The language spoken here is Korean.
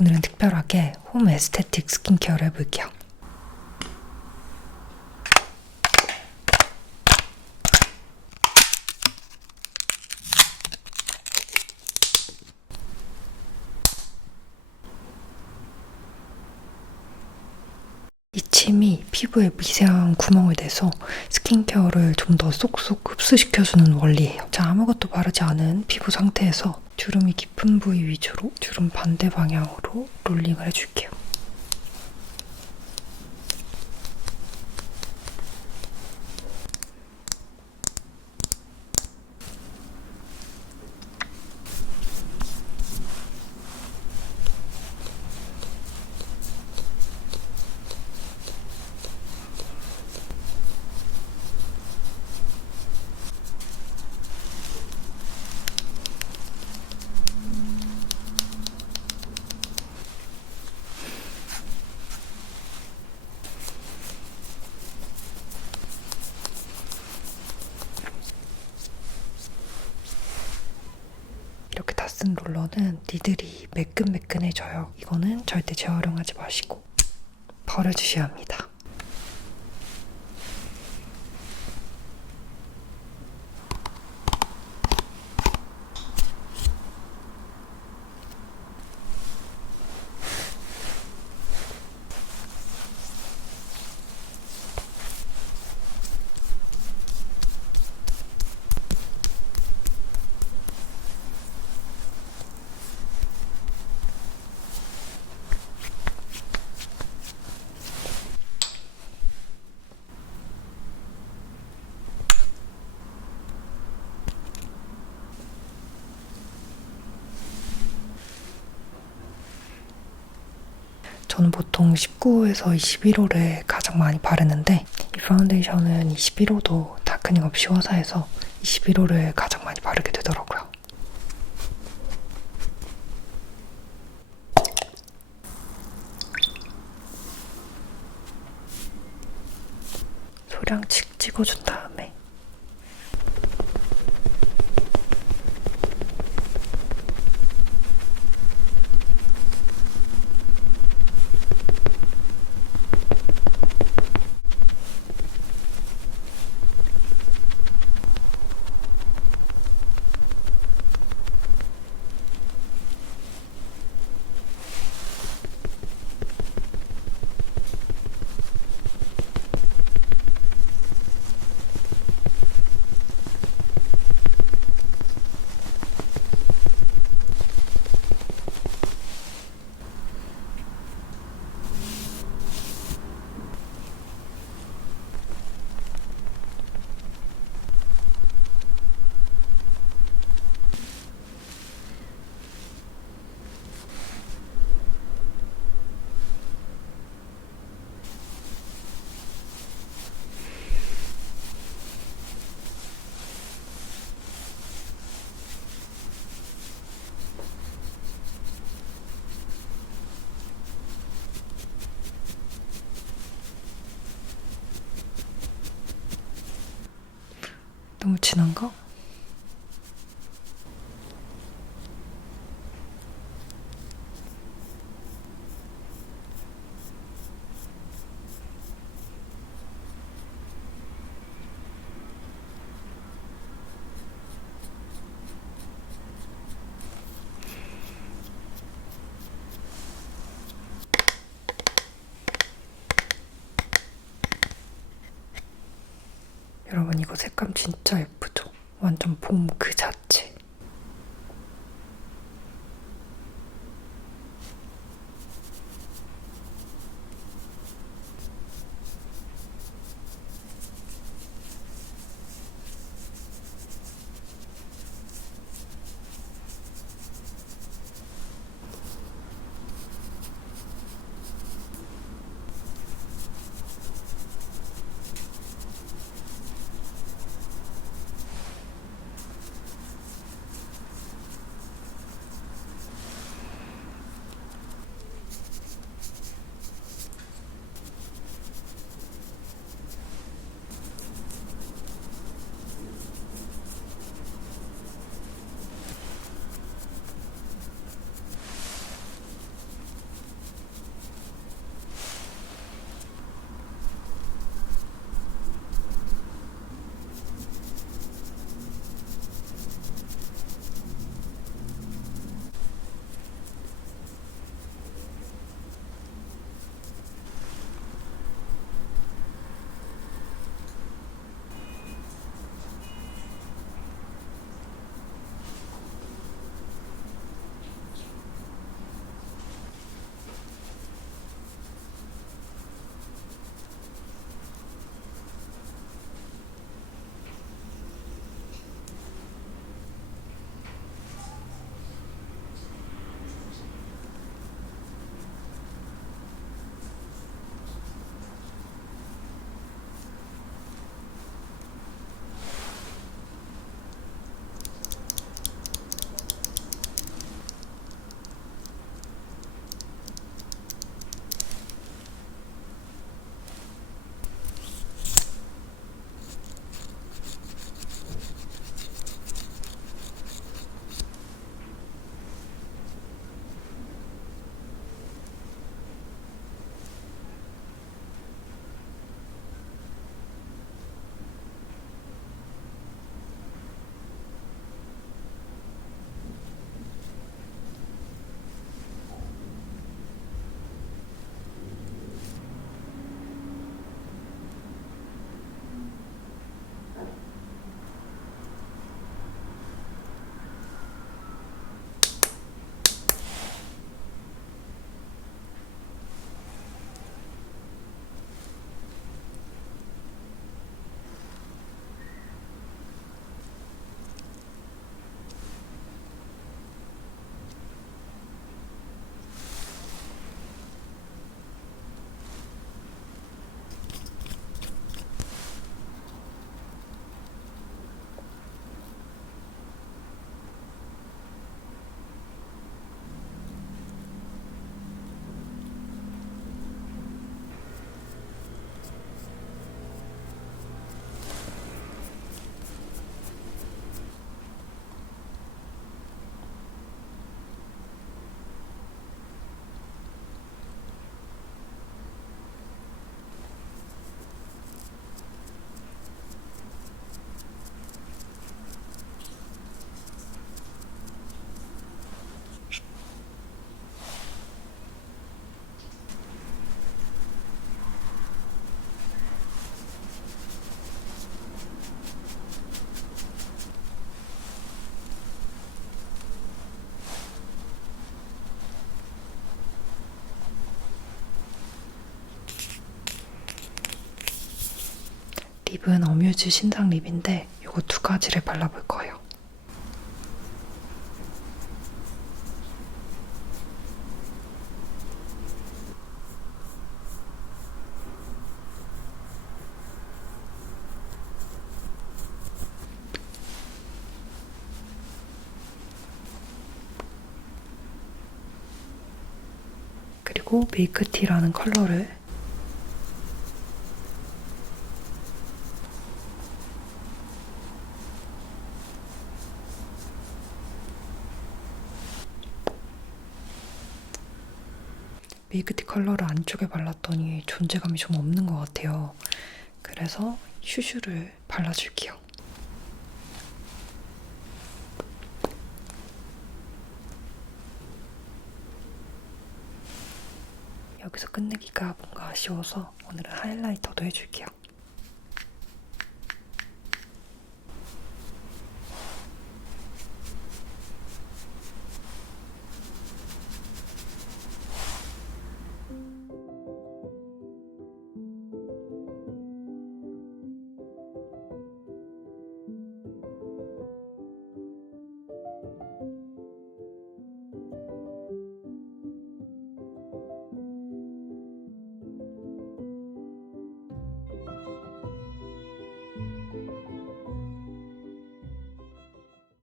오늘은 특별하게 홈 에스테틱 스킨케어를 해볼게요. 이 침이 피부에 미세한 구멍을 내서 스킨케어를 좀 더 쏙쏙 흡수시켜주는 원리예요. 자, 아무것도 바르지 않은 피부 상태에서 주름이 깊은 부위 위주로 주름 반대 방향으로 롤링을 해줄게요. 이렇게 다 쓴 롤러는 니들이 매끈매끈해져요. 이거는 절대 재활용하지 마시고 버려주셔야 합니다. 저는 보통 19호에서 21호를 가장 많이 바르는데 이 파운데이션은 21호도 다크닝 없이 화사해서 21호를 가장 많이 바르게 되더라고요. 소량 칙 찍어준 다음에 너무 진한가? 여러분 이거 색감 진짜 예쁘죠? 완전 봄 그 자체. 립은 어뮤즈 신상 립인데 이거 두 가지를 발라볼 거예요. 그리고 밀크티라는 컬러를 밀크티 컬러를 안쪽에 발랐더니 존재감이 좀 없는 것 같아요. 그래서 슈슈를 발라줄게요. 여기서 끝내기가 뭔가 아쉬워서 오늘은 하이라이터도 해줄게요.